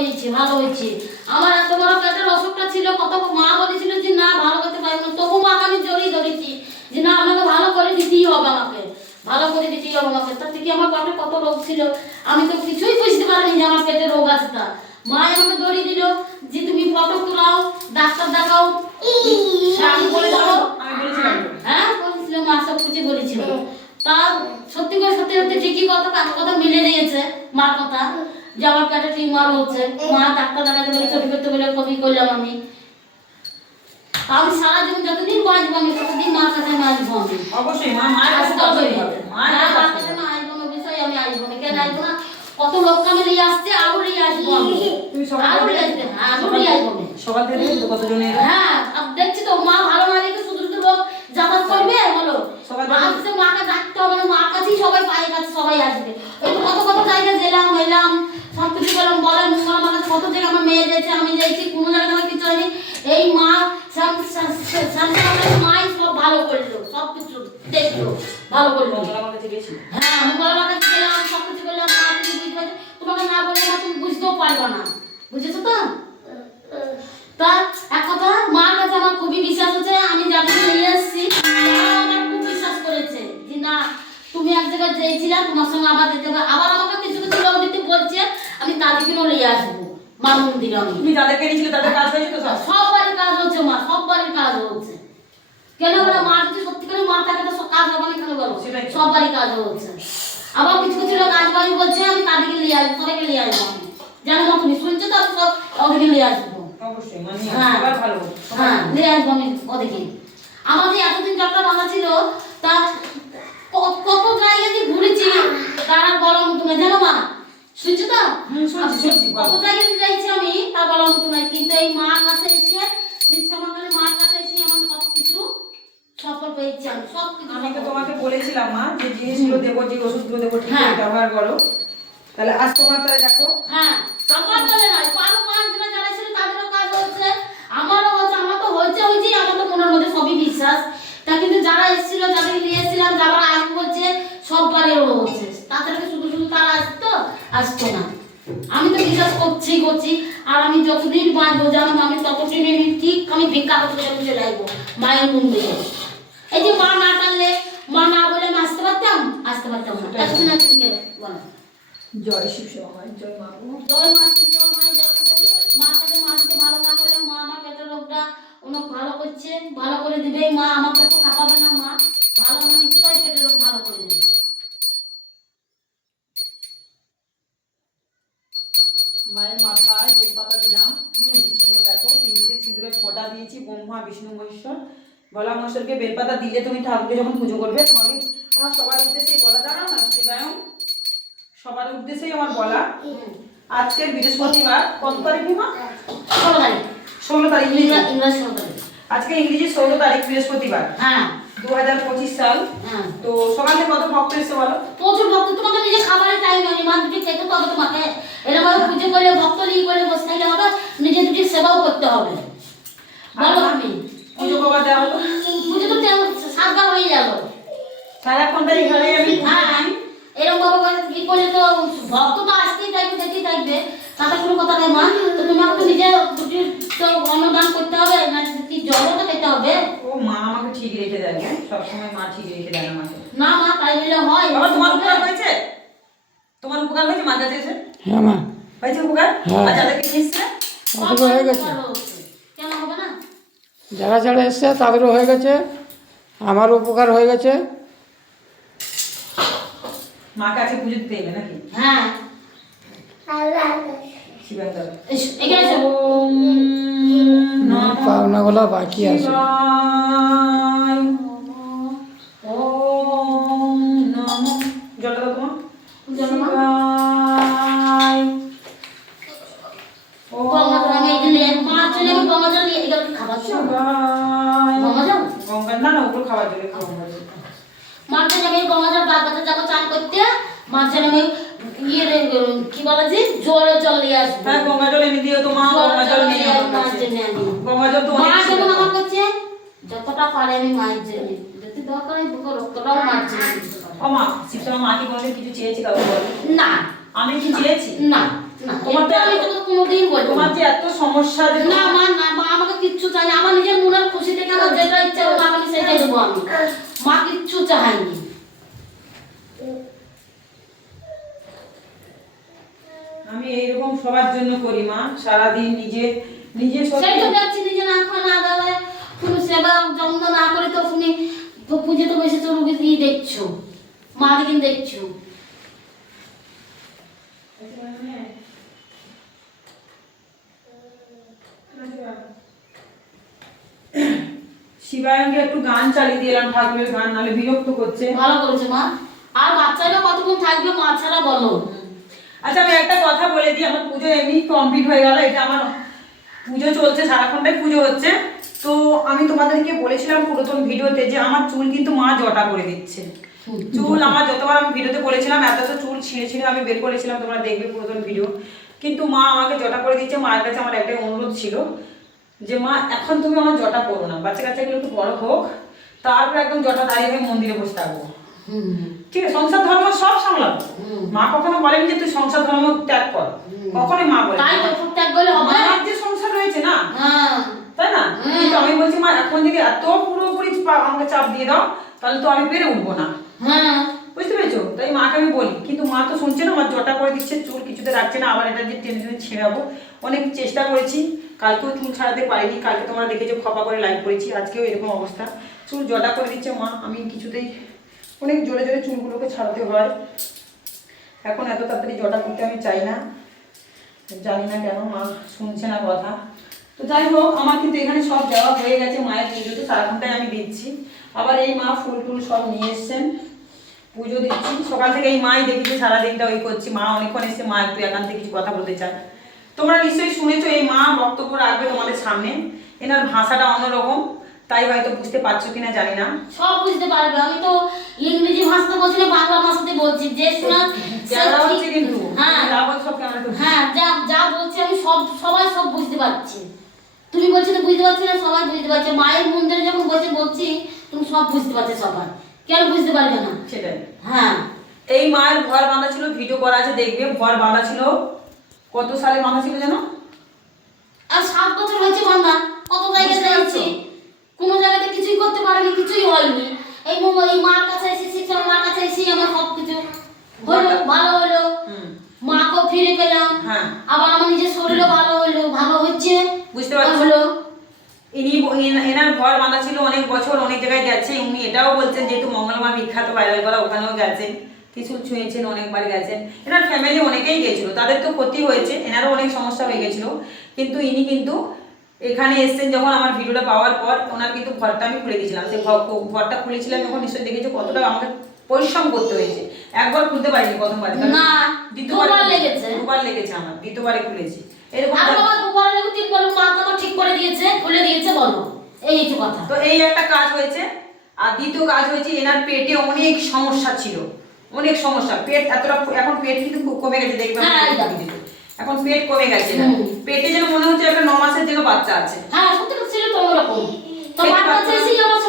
এখানে ভালো হয়ে হয়েছে। আমার এত বড় পেটের অসুখটা ছিল কত মা বলেছিল যে না ভালো করতে পারব তবু মাকে আমি জড়িয়ে ধরেছি যে না আমাকে ভালো করে দিতেই হবে আমাকে। ভালো করে দিতেই হবে আমাকে। তার থেকে আমার পেটে কত রোগ ছিল আমি তো কিছুই বুঝতে পারিনি যে আমার পেটে রোগ আছে তা মা আমাকে দড়িয়ে দিল যে তুমি ফটো তোলাও ডাক্তার দেখাও। আমি বলেছিলাম তো। হ্যাঁ বলেছিল মা সব কিছু বলেছিল। তা সত্যি করে সত্যি সত্যি ঠিকই কথা কাকা কথা মিলে দিয়েছে মার কথা। যে আমার পেটে টিউমার হচ্ছে মা ডাক্তার দেখাতে বলে ছবি করতে বলে কপি করলাম আমি। আমি সারা জীবন যতদিন বাঁচবো আমি ততদিন মার কাছে আমি আসব আমি। অবশ্যই মা মায়ের কাছে আসতে হবে। আসতেই হবে মায়ের মার কাছে হবে। আসব না বিষয় আমি আসব না। কেন আসব না? কত লোককে আমি নিয়ে আসছে আরও নিয়ে আসব আমি। আরও নিয়ে আসবে হ্যাঁ আরও নিয়ে আসব সকাল থেকে কতজনে হ্যাঁ দেখছি তো মা ভালো না দেখে শুধু শুধু লোক যাতায়াত করবে বলো। সবাই আসছে মাকে ডাকতে হবে না মার কাছেই সবাই কাছে সবাই আসবে। কত কত জায়গায় গেলাম এলাম সব কিছু করলাম বলেন মা মানে কত জায়গায় আমার মেয়ে দিয়েছে আমি যাইছি কোনো জায়গায় আমার কিছু হয়নি? এই মা মাই সব ভালো করল সব কিছু দেখল ভালো করল কাছে। হ্যাঁ আমি মাকে গেলাম সব কিছু করলাম মা তুমি বুঝতে পারছ? তোমাকে না বললে না তুমি বুঝতেও পারবে না। বুঝেছ তো? তার এক কথা মার কাছে আমার খুবই বিশ্বাস হচ্ছে আমি যাদেরকে নিয়ে এসেছি আমার খুব বিশ্বাস করেছে যে না তুমি এক জায়গায় চেয়েছিলে তোমার সঙ্গে আবার যেতে হবে। আবার আমাকে কিছু কিছু লোক দিতে বলছে আমি তাদেরকেও নিয়ে আসব মা মন্দিরে আমি। তুমি যাদেরকে নিয়েছিলে তাদের কাজ হয়েছে তো সব? বাড়ির কাজ হচ্ছে মা সব বাড়ির কাজ হচ্ছে। কেন বলে মা যদি সত্যিকারের মা থাকে তো কাজ হবে না কেন বলো। সব বাড়ির কাজ হচ্ছে। আবার কিছু কিছু লোক কাজ বাড়ি বলছে আমি তাদেরকে নিয়ে আসব সবাইকে নিয়ে আসব আমি। জানো না তুমি শুনছো তো আমি সব ওদেরকে নিয়ে আসব। অবশ্যই মানে হ্যাঁ। হ্যাঁ নিয়ে আসব আমি ওদেরকে। আমাদের এতদিন যাত্রা বাঁধা ছিল তা কত জায়গায় যে ঘুরেছি তারা বলার মতো না জানো মা শুনছো তো। কত জায়গায় যে যাইছি আমি? তা বলা মতো নয় কিন্তু এই মার কাছে এসে সমাকালে মার কাছে এসে আমার সব কিছু সফল পেয়েছি আমি সব কিছু আমি তো তোমাকে বলেছিলাম মা যে জিনিসগুলো দেবো যে ওষুধগুলো দেবো ঠিক হ্যাঁ। ব্যবহার করো। তাহলে আজ তোমার তাহলে দেখো হ্যাঁ আমার বলে নয় আরও পাঁচ জনে যারা ছিল তাদেরও কাজ হচ্ছে আমারও হচ্ছে আমার তো হয়েছে হয়েছে আমার তো মনের মধ্যে সবই বিশ্বাস তা কিন্তু যারা এসেছিল যাদেরকে নিয়ে এসেছিলাম যারা আসব বলছে সব বাড়িরও হচ্ছে তাদেরকে শুধু শুধু তারা আসতো আসতো না আমি তো বিশ্বাস করছি আর আমি যতদিন বাঁচবো জানো আমি ততদিন আমি ঠিক আমি ভিক্ষা করতে চলে আসব মায়ের মন্দিরে। এই যে মা না টানলে মা না বলে আমি আসতে পারতাম? আসতে পারতাম না। এতদিন বলো। জয় শিব জয় মা জয় মা জয়। মার কাছে ভালো না করে মা আমার পেটের রোগটা অনেক ভালো করছে ভালো করে দিবে মা আমাকে তো খাপাবে না মা। ভালো মানে নিশ্চয়ই বিষ্ণু মহেশ্বর। গলা মহেশ্বরকে বেলপাতা দিলে তুমি ঠাকুরকে যখন পুজো করবে তোমাকে আমার সবার উদ্দেশ্যেই বলা জানো না শিবায়ন? সবার উদ্দেশ্যেই আমার বলা। আজকের বৃহস্পতিবার কত তারিখ মা? ষোলো তারিখ। ষোলো তারিখ। ইংরা- ইংরাজি ষোলো তারিখ। আজকে ইংরেজি ষোলো তারিখ বৃহস্পতিবার। হ্যাঁ। দু হাজার পঁচিশ সাল। হ্যাঁ। তো সকালে কত ভক্ত এসে বলো? প্রচুর ভক্ত তোমাকে নিজে খাবারের টাইম হয়নি। মা দুটি খেতে হবে তোমাকে এরকম পুজো করে ভক্ত নিয়ে করে বসে থাকলে হবে নিজে দুটি সেবাও করতে হবে। বলো পুজো পুজো তো সাতবার হয়ে গেল। সারাক্ষণ তাই ঘরে আমি হ্যাঁ এরকম ভাবে করে কি করলে তো ভক্ত তো আসতেই থাকবে দেখতেই থাকবে। তাতে কোনো কথা নেই মা। তো তোমাকে তো নিজে দুটি তো অন্নদান করতে হবে না কি জলও তো খেতে হবে? ও মা আমাকে ঠিক রেখে দেয় সবসময় মা ঠিক রেখে দেয় আমাকে। না মা তাই বলে হয়। বাবা তোমার উপকার হয়েছে? তোমার উপকার হয়েছে? মার কাছে হ্যাঁ মা। হয়েছে উপকার? হ্যাঁ। হয়ে গেছে ভালো হচ্ছে। কেন হবে না যারা যারা এসছে তাদেরও হয়ে গেছে আমারও উপকার হয়ে গেছে। পুজো দিতে এলে নাকি? হ্যাঁ। পাওনাগুলো বাকি আছে। জল শিবায় গঙ্গা না না ওগুলো খাওয়া ইয়ে কি বলে যে জলের জল নিয়ে আসব। হ্যাঁ গঙ্গা জল এনে দিও তো মা গঙ্গা জল নিয়ে জল আমার মাছ কাছে। জন্য আনি গঙ্গা জল তো মা যেমন আমার কাছে যতটা পারে আমি মায়ের জন্য। যদি দরকার হয় বুকে রক্তটাও মাছ জন্য। দিতে পারে। ও মা শীতলা মা কি কিছু চেয়েছে কাউকে না। আমি কি চেয়েছি? না না। তোমার তো আমি তোকে কোনোদিন বলব তোমার যে এত সমস্যা না মা না মা কিচ্ছু চাই না। আমার নিজের মনের খুশি থেকে আমার যেটা ইচ্ছা হবে মাকে আমি সেটাই দেবো আমি। মা কিচ্ছু চাইনি আমি এইরকম সবার জন্য করি মা। সারাদিন নিজে নিজে সেই তো দেখছি নিজে না খাওয়া না দাদা তুমি সেবা যত্ন না করে তো তুমি পুজো তো বেশি তো রুগী দিয়ে দেখছ মা দিকে দেখছ। শিবায়নকে একটু গান চালিয়ে দিলাম ঠাকুরের গান নাহলে বিরক্ত করছে। ভালো করেছে মা। আর বাচ্চারা কতক্ষণ থাকবে মা ছাড়া বলো। আচ্ছা আমি একটা কথা বলে দিই আমার পুজো এমনি কমপ্লিট হয়ে গেল এটা আমার পুজো চলছে সারাক্ষণটাই পুজো হচ্ছে। তো আমি তোমাদেরকে বলেছিলাম পুরাতন ভিডিওতে যে আমার চুল কিন্তু মা জটা করে দিচ্ছে। চুল আমার যতবার আমি ভিডিওতে বলেছিলাম এত এত চুল ছিঁড়ে ছিঁড়ে আমি বের করেছিলাম তোমরা দেখবে পুরাতন ভিডিও। কিন্তু মা আমাকে জটা করে দিচ্ছে মায়ের কাছে আমার একটাই অনুরোধ ছিল। যে মা এখন তুমি আমার জটা করো না। বাচ্চা কাচ্চাগুলো একটু বড় হোক তারপর একদম জটা দাঁড়িয়ে হয়ে মন্দিরে বসে থাকব। ঠিক আছে সংসার ধর্ম সব সামলাবো। মা কখনো বলেনি যে তুই সংসার ধর্ম ত্যাগ কর? কখনোই মা বলে তাই তো প্রত্যেক বলে হবে। মায়ের যে সংসার রয়েছে না হ্যাঁ। তাই না। কিন্তু আমি বলছি মা এখন যদি এত পুরোপুরি আমাকে চাপ দিয়ে দাও তাহলে তো আমি পেরে উঠবো না। হ্যাঁ। বুঝতে পেরেছ? তাই মাকে আমি বলি কিন্তু মা তো শুনছে না আমার জটা করে দিচ্ছে চুল কিছুতে রাখছে না আবার এটা যে টেনে টেনে ছেড়াবো অনেক চেষ্টা করেছি। কালকেও চুল ছাড়াতে পারিনি, কালকে তোমরা দেখেছ, খপা করে লাইভ করেছি, আজকেও এরকম অবস্থা। চুল জটা করে দিচ্ছে মা, আমি কিছুতেই অনেক জোরে জোরে চুলগুলোকে ছাড়াতে হয়। এখন এত তাড়াতাড়ি জটা করতে আমি চাই না। জানি না কেন মা শুনছে না কথা। তো যাই হোক, আমার কিন্তু এখানে সব দেওয়া হয়ে গেছে মায়ের পুজোতে, সারাক্ষণটাই আমি দিচ্ছি। আবার এই মা ফুল টুল সব নিয়ে এসছেন। পুজো দিচ্ছি। সকাল থেকে এই মাই দেখেছি সারাদিনটা ওই করছি। মা অনেকক্ষণ এসে মা একটু একান্তে কিছু কথা বলতে চায়। তোমরা নিশ্চয়ই শুনেছো এই মা বক্তব্য রাখবে তোমাদের সামনে। এনার ভাষাটা অন্যরকম তাই হয়তো বুঝতে পারছ কিনা জানি না। সব বুঝতে পারবে আমি তো ইংরেজি ভাষাতে বলছি না বাংলা ভাষাতে বলছি। যে শোনা যারা হচ্ছে কিন্তু হ্যাঁ। যা বলছো সব হ্যাঁ যা যা বলছি আমি সব সবাই সব বুঝতে পারছি। তুমি বলছো তো বুঝতে পারছি না সবাই বুঝতে পারছে। মায়ের মন মন্দিরে যখন বসে বলছি তুমি সব বুঝতে পারছ সবাই। কেন বুঝতে পারবে না? সেটাই। হ্যাঁ। এই মায়ের ঘর বাঁধা ছিল ভিডিও করা আছে দেখবে। ঘর বাঁধা ছিল কত সালে বাঁধা ছিল যেন? আর সাত বছর হয়েছে বান্ধা কত জায়গায়? যাচ্ছি কোনো জায়গাতে কিছুই করতে পারিনি কিছুই হয়নি। এই এই মার কাছে এসে শিক্ষা মার কাছে এসে আমার সব কিছু হলো ভালো হলো। মাকেও ফিরে পেলাম। হ্যাঁ। আবার আমার নিজের শরীরও ভালো হলো ভালো হচ্ছে। বুঝতে পারছ? হলো। ইনি এন- এনার ঘর বাঁধা ছিল অনেক বছর অনেক জায়গায় গেছে। উনি এটাও বলছেন যেহেতু মঙ্গলমা বিখ্যাত ভাইরাল করা ওখানেও গেছেন ত্রিশুল ছুঁয়েছেন অনেকবার গেছেন। এনার ফ্যামিলি অনেকেই গেছিল তাদের তো ক্ষতি হয়েছে এনারও অনেক সমস্যা হয়ে গেছিল। কিন্তু ইনি কিন্তু এখানে এসছেন যখন আমার ভিডিওটা পাওয়ার পর ওনার কিন্তু ঘরটা আমি খুলে দিয়েছিলাম। সেই ঘর- ঘরটা খুলেছিলাম যখন নিশ্চয়ই দেখেছ কতটা আমাকে পরিশ্রম করতে হয়েছে। একবার খুলতে পারিনি প্রথমবার না, দুবার লেগেছে। দুবার লেগেছে আমার দ্বিতীয়বারে খুলেছি। এরকম আর বাবা দুবার লেগে তিনবার মা তো ঠিক করে দিয়েছে খুলে দিয়েছে বলো। এই কথা। তো এই একটা কাজ হয়েছে আর দ্বিতীয় কাজ হয়েছে এনার পেটে অনেক সমস্যা ছিল। অনেক সমস্যা। পেট এতটা এখন পেট কিন্তু খুব কমে গেছে দেখবে আমার হ্যাঁ। এখন পেট কমে গেছে। না পেটে যেন মনে হচ্ছে একটা ন মাসের যেন বাচ্চা আছে। হ্যাঁ সত্যি ছিল তো ওরকম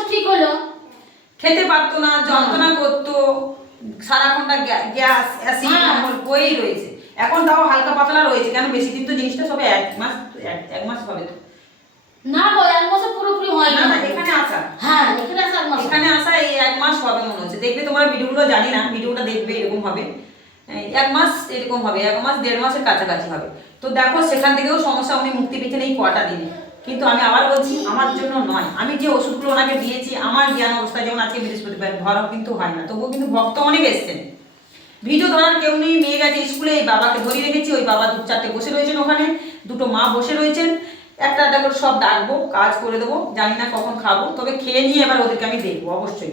ঠিক হলো? খেতে পারতো না যন্ত্রণা করতো সারাক্ষণটা গ্যা- গ্যাস অ্যাসিড হ্যাঁ। বই রয়েছে। এখন তাও হালকা পাতলা রয়েছে কেন বেশি দিন তো জিনিসটা সবে এক মাস এক- এক মাস হবে তো। না গো এক বছর পুরোপুরি হয় না এখানে আসা। হ্যাঁ এখানে আসা এক মাস। এখানে আসা এই এক মাস হবে মনে হচ্ছে। দেখবে তোমার ভিডিওগুলো জানি না ভিডিওটা দেখবে এরকম হবে। এক মাস এরকম হবে এক মাস দেড় মাসের কাছাকাছি হবে। তো দেখো সেখান থেকেও সমস্যা উনি মুক্তি পেয়েছেন এই কটা দিনে। কিন্তু আমি আবার বলছি আমার জন্য নয়। আমি যে ওষুধগুলো ওনাকে দিয়েছি আমার জ্ঞান অবস্থায় যেমন আজকে বৃহস্পতিবার ভরাও কিন্তু হয় না। তবুও কিন্তু ভক্ত অনেক এসছেন। ভিডিও ধরার কেউ নেই মেয়ে গেছে স্কুলে এই বাবাকে ধরিয়ে রেখেছি ওই বাবা দু চারটে বসে রয়েছেন ওখানে দুটো মা বসে রয়েছেন। একটা একটা করে সব ডাকবো কাজ করে দেবো জানি না কখন খাব তবে খেয়ে নিয়ে এবার ওদেরকে আমি দেখব অবশ্যই।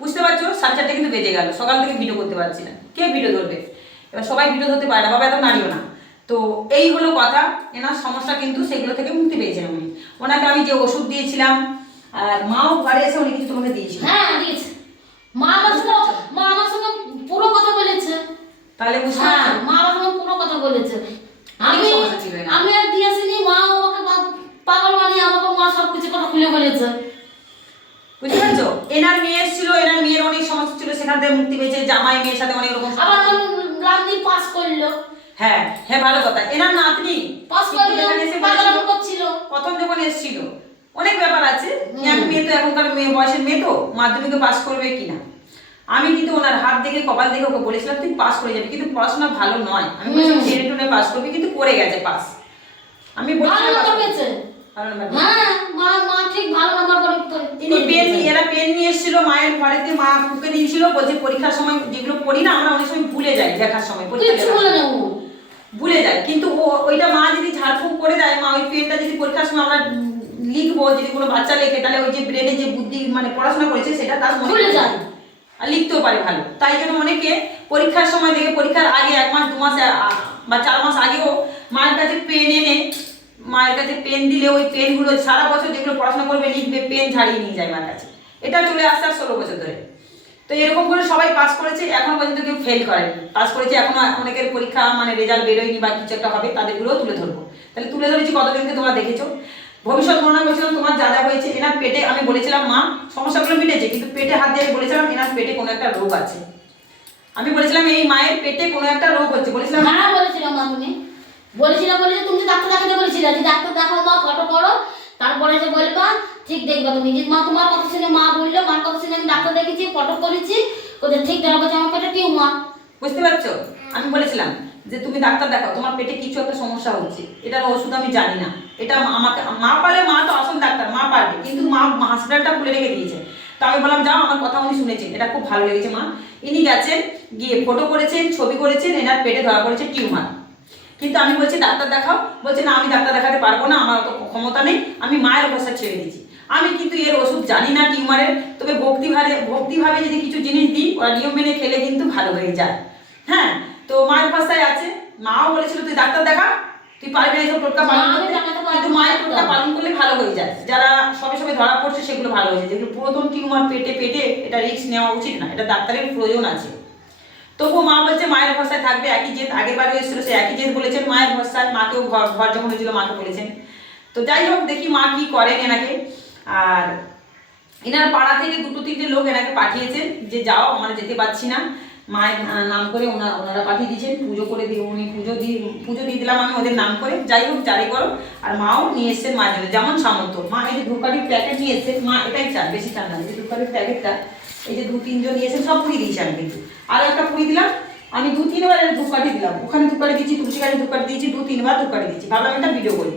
বুঝতে পারছ? সাড়ে চারটে কিন্তু বেজে গেল সকাল থেকে ভিডিও করতে পারছি না। কে ভিডিও ধরবে? এবার সবাই ভিডিও ধরতে পারে না বাবা এত নাড়িও না। তো এই হলো কথা এনার সমস্যা কিন্তু সেগুলো থেকে মুক্তি পেয়েছেন উনি। ওনাকে আমি যে ওষুধ দিয়েছিলাম আর মাও ঘরে এসে উনি কিছু তোমাকে দিয়েছিল। হ্যাঁ দিয়েছে। মা আমার সঙ্গে মা আমার সঙ্গে পুরো কথা বলেছে। তাহলে বুঝতে হ্যাঁ মা আমার সঙ্গে পুরো কথা বলেছে। আমি ছিল? আমি আর দিয়ে আসিনি মা আমাকে পাগল বানিয়ে আমাকে মা সব কিছু কথা খুলে বলেছে। বুঝতে পারছ? এনার মেয়ে এসেছিল এনার মেয়ের অনেক সমস্যা ছিল সেখান থেকে মুক্তি পেয়েছে জামাই মেয়ের সাথে অনেক রকম আবার রান্নি পাস করল? হ্যাঁ হ্যাঁ ভালো কথা। এনার নাতনি পাস করল করছিল। প্রথম যখন এসেছিল অনেক ব্যাপার আছে। এক মেয়ে তো এখনকার মেয়ে বয়সের মেয়ে তো মাধ্যমিকে পাস করবে কিনা? আমি কিন্তু ওনার হাত দেখে কপাল দেখে ওকে বলেছিলাম তুই পাস করে যাবি। কিন্তু পড়াশোনা ভালো নয়। আমি বলেছিলাম টেনে টুনে পাস করবি। কিন্তু করে গেছে পাস আমি বলেছিলাম ভালো হ্যাঁ মা মা ঠিক ভালো নাম্বার করে করে- পেন এরা পেন নিয়ে এসেছিল মায়ের ঘরেতে মা দিয়েছিল বলছে পরীক্ষার সময় যেগুলো পড়ি না আমরা অনেক সময় ভুলে যাই দেখার সময় পরীক্ষা ভুলে যায় কিন্তু ওইটা মা যদি ঝাড়ফুঁক করে দেয় মা ওই পেনটা যদি পরীক্ষার সময় আমরা লিখব যদি কোনো বাচ্চা লেখে তাহলে ওই যে ব্রেনে যে বুদ্ধি মানে পড়াশোনা করেছে সেটা তার মনে যায়। লিখতেও পারে ভালো। তাই জন্য অনেকে পরীক্ষার সময় দেখে, পরীক্ষার আগে এক মাস, দু মাস বা চার মাস আগেও মায়ের কাছে পেন এনে, মায়ের কাছে পেন দিলে ওই পেনগুলো সারা বছর যেগুলো পড়াশোনা করবে, লিখবে পেন ঝাড়িয়ে নিয়ে যায় মায়ের কাছে। এটা চলে আসছে আর ষোলো বছর ধরে। তো এরকম করে সবাই পাস করেছে, এখনও পর্যন্ত কেউ ফেল করেনি। পাস করেছে, এখনও অনেকের পরীক্ষা মানে রেজাল্ট বেরোয়নি বা কিছু একটা হবে তাদেরগুলোও তুলে ধরবো। তাহলে তুলে ধরেছি কতজনকে তোমরা দেখেছ? ভবিষ্যৎ গণনা করেছিলাম তোমার যা যা হয়েছে এনার পেটে আমি বলেছিলাম মা সমস্যাগুলো মিটেছে কিন্তু পেটে হাত দিয়ে আমি বলেছিলাম এনার পেটে কোনো একটা রোগ আছে। আমি বলেছিলাম এই মায়ের পেটে কোনো একটা রোগ হচ্ছে বলেছিলাম না? হ্যাঁ বলেছিলাম মা তুমি। বলেছিলাম বলে যে তুমি ডাক্তার দেখাতে বলেছিলে যে ডাক্তার দেখাও মা ফটো করো। তারপরে যে বলবা ঠিক দেখবা তুমি। যে মা তোমার কথা শুনে মা বলল মার কথা শুনে আমি ডাক্তার দেখেছি ফটো করেছি। কোথায় ঠিক দেখা বলছে আমার পেটে টিউমার বুঝতে পারছ? আমি বলেছিলাম। যে তুমি ডাক্তার দেখাও, তোমার পেটে কিছু একটা সমস্যা হচ্ছে, এটার ওষুধ আমি জানি না। এটা আমাকে, মা পারলে মা তো আসল ডাক্তার, মা পারবে, কিন্তু মা হসপিটালটা খুলে রেখে দিয়েছে। তো আমি বললাম, যাও, আমার কথা উনি শুনেছেন, এটা খুব ভালো লেগেছে মা। ইনি গেছেন, গিয়ে ফটো করেছেন, ছবি করেছেন, এনার পেটে ধরা পড়েছে টিউমার। কিন্তু আমি বলছি, ডাক্তার দেখাও। বলছে, না, আমি ডাক্তার দেখাতে পারব না, আমার অত ক্ষমতা নেই, আমি মায়ের অবস্থা ছেড়ে দিয়েছি। আমি কিন্তু এর ওষুধ জানি না টিউমারের, তবে ভক্তিভাবে ভক্তিভাবে যদি কিছু জিনিস দিই, ওরা নিয়ম মেনে খেলে কিন্তু ভালো হয়ে যায়। হ্যাঁ তো মায়ের ভাষায় আছে। মাও বলেছিল তুই ডাক্তার দেখা তুই পারবি না এইসব টোটকা পালন করতে। কিন্তু মায়ের টোটকা পালন করলে ভালো হয়ে যায়। যারা সবে সবে ধরা পড়ছে সেগুলো ভালো হয়ে যায়। যেগুলো পুরাতন টিউমার পেটে পেটে এটা রিস্ক নেওয়া উচিত না। এটা ডাক্তারের প্রয়োজন আছে। তবুও মা বলছে মায়ের ভরসায় থাকবে একই জেদ আগের বারে এসেছিল সে একই জেদ বলেছেন মায়ের ভরসায় মাকেও ঘর ঘর যখন হয়েছিল মাকে বলেছেন। তো যাই হোক দেখি মা কি করেন এনাকে। আর এনার পাড়া থেকে দুটো তিনটে লোক এনাকে পাঠিয়েছেন যে যাও আমরা যেতে পারছি না। মায়ের নাম করে ওনারা ওনারা পাঠিয়ে দিয়েছেন, পুজো করে দিয়ে, উনি পুজো দিয়ে পুজো দিয়ে দিলাম আমি ওদের নাম করে। যাই হোক জারি করো আর মাও নিয়ে এসছেন মায়ের জন্য, যেমন সামর্থ্য। মা, এই যে ধূপকাঠির প্যাকেট নিয়ে এসছেন, মা, এটাই চান, বেশি চান না। এই যে ধূপকাঠির প্যাকেটটা, এই যে দু তিনজন নিয়ে এসেছেন, সব পুড়িয়ে দিয়েছি আমি কিন্তু। আর একটা পুড়িয়ে দিলাম, আমি দু তিনবার ধূপকাঠি দিলাম। ওখানে ধূপকাঠি দিয়েছি, তুলসী গাছে ধূপকাঠি দিয়েছি দু তিনবার ধূপকাঠি দিয়েছি। ভাবলাম একটা ভিডিও করি।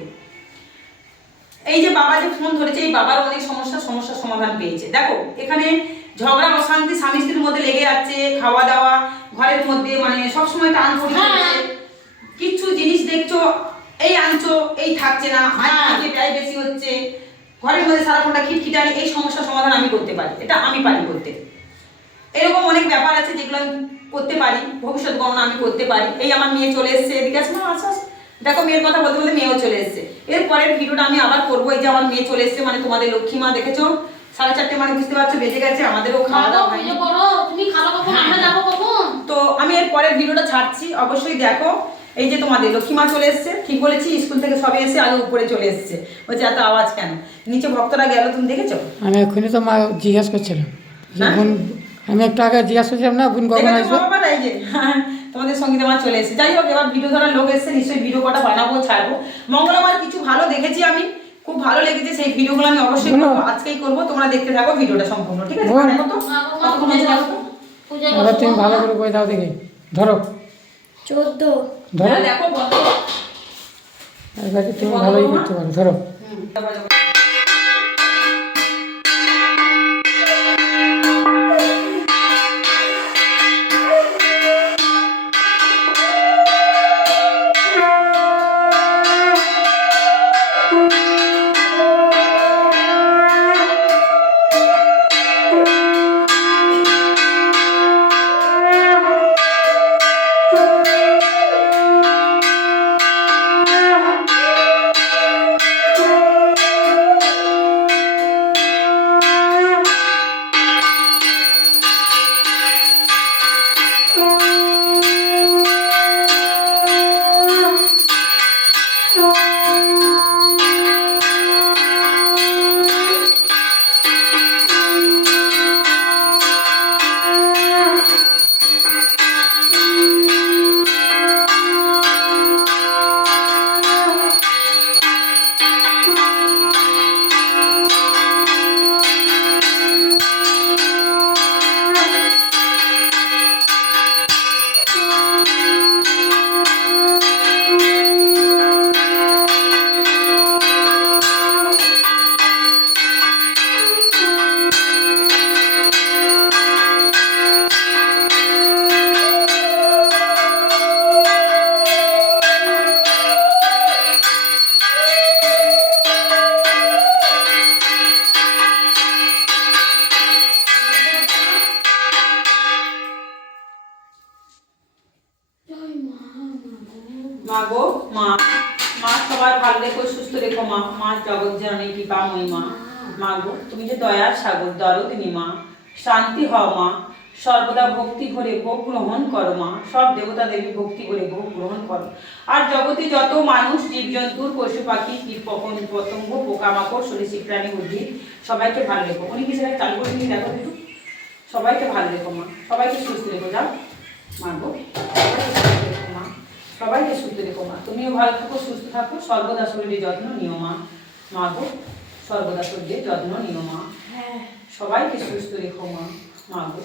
এই যে বাবা যে ফোন ধরেছে, এই বাবার অনেক সমস্যা, সমস্যার সমাধান পেয়েছে। দেখো, এখানে ঝগড়া অশান্তি স্বামী স্ত্রীর মধ্যে লেগে যাচ্ছে খাওয়া দাওয়া ঘরের মধ্যে মানে সবসময় টান পড়ে হ্যাঁ। কিচ্ছু জিনিস দেখছ এই আনছো এই থাকছে না আজ হ্যাঁ। ব্যয় বেশি হচ্ছে ঘরের মধ্যে সারাক্ষণটা খিটখিটানি এই সমস্যার সমাধান আমি করতে পারি এটা আমি পারি করতে এরকম অনেক ব্যাপার আছে যেগুলো আমি করতে পারি ভবিষ্যৎ গণনা আমি করতে পারি এই আমার মেয়ে চলে এসেছে এদিকে আছে না আস আস। দেখো মেয়ের কথা বলতে বলতে মেয়েও চলে এসেছে এরপরের ভিডিওটা আমি আবার করব এই যে আমার মেয়ে চলে এসেছে মানে তোমাদের লক্ষ্মী মা দেখেছ সাড়ে চারটে মানে বুঝতে পারছ বেজে গেছে আমাদেরও খাওয়া খাওয়া দাওয়া হয়নি। করো তুমি খাব কখন? আমরা যাব কখন? তো আমি এর পরের ভিডিওটা ছাড়ছি অবশ্যই দেখো। এই যে তোমাদের লক্ষ্মীমা চলে এসেছে। ঠিক বলেছি স্কুল থেকে সবে এসে আগে উপরে চলে এসেছে। বলছে এত আওয়াজ কেন? নিচে ভক্তরা গেল তুমি দেখেছ? আমি এক্ষুনি তো মা জিজ্ঞেস করছিলাম। যে হ্যাঁ? আমি একটু আগে জিজ্ঞাসা করছিলাম না বোন কখন আসবে? এই যে হ্যাঁ, তোমাদের সংগীত আমার চলে এসেছে। যাই হোক এবার ভিডিও ধরার লোক এসেছে নিশ্চয়ই ভিডিও কটা বানাবো ছাড়বো। মঙ্গলবার কিছু ভালো দেখেছি আমি। খুব ভালো লেগেছে সেই ভিডিওগুলো আমি অবশ্যই করব। আজকেই করব। তোমরা দেখতে থাকো ভিডিওটা সম্পূর্ণ ঠিক আছে? এবার তুমি ভালো করে বই দাও দেখি। ধরো। চোদ্দ। ধরো। হ্যাঁ, দেখো বন্ধ এবার তুমি ভালোই করতে পারো। ধরো। করো। মা। মা সবার ভালো রেখো সুস্থ রেখো মা। মা, জগৎ জননী কৃপাময়ী মা মা গো, তুমি যে দয়ার সাগর দরদিনী মা। শান্তি হও মা। সর্বদা ভক্তি করে ভোগ গ্রহণ করো মা। সব দেবতা দেবী ভক্তি করে ভোগ গ্রহণ করো। আর জগতে যত মানুষ জীবজন্তুর পশু পাখি কীট পতঙ্গ, পোকামাকড়, সরীসৃপ, প্রাণী, উদ্ভিদ, সবাইকে ভালো রেখো। উনি কি সেটা চালু করে দেখো সবাইকে ভালো রেখো মা। সবাইকে সুস্থ রেখো, যাও। মাগো সবাইকে সুস্থ রেখো মা। তুমিও ভালো থাকো সুস্থ থাকো। সর্বদা শরীরের যত্ন নিও মা। মাগো সর্বদা শরীরের যত্ন নিও মা। সবাইকে সুস্থ রেখো মা মাগো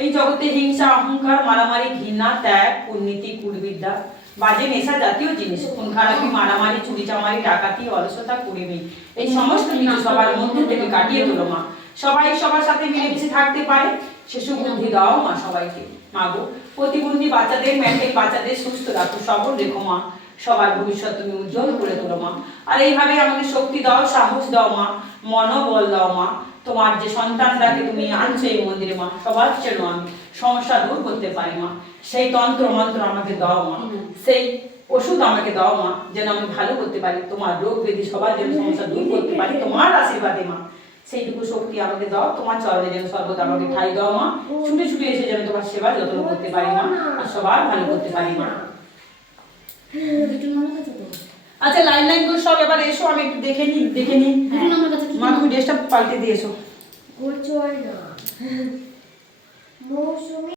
এই জগতে হিংসা অহংকার মারামারি ঘৃণা ত্যাগ কুর্নীতি কুলবিদ্যা বাজে নেশা জাতীয় জিনিস। খুন খারাপি মারামারি চুরি চামারি ডাকাতি অলসতা কুড়িমি। এই সমস্ত কিছু সবার মধ্যে থেকে কাটিয়ে তোলো মা। সবাই সবার সাথে মিলেমিশে থাকতে পারে। সে সুবুদ্ধি দাও মা সবাইকে। মাগো প্রতিবন্ধী বাচ্চাদের মেন্টাল বাচ্চাদের সুস্থ রাখো সবল রেখো মা। সবার ভবিষ্যৎ তুমি উজ্জ্বল করে তোলো মা। আর এইভাবে আমাকে শক্তি দাও সাহস দাও মা মনোবল দাও মা। তোমার যে সন্তানটাকে তুমি আনছো এই মন্দিরে মা সবার জন্য আমি সমস্যা দূর করতে পারি মা। সেই তন্ত্র মন্ত্র আমাকে দাও মা। সেই ওষুধ আমাকে দাও মা যেন আমি ভালো করতে পারি। তোমার রোগ ব্যাধি সবার জন্য সমস্যা দূর করতে পারি। তোমার আশীর্বাদে মা। সেইটুকু শক্তি আমাকে দাও, তোমার চরণে যেন সর্বদা আমাকে ঠাই দাও মা। ছুটে ছুটে এসে যেন তোমার সেবা যত্ন করতে পারি মা, আর সবার ভালো করতে পারি মা। আচ্ছা লাইন লাইন করে সব এবার এসো, আমি একটু দেখে নিই দেখে নিই। মা, তুমি ড্রেসটা পাল্টে দিয়ে এসো। মৌসুমি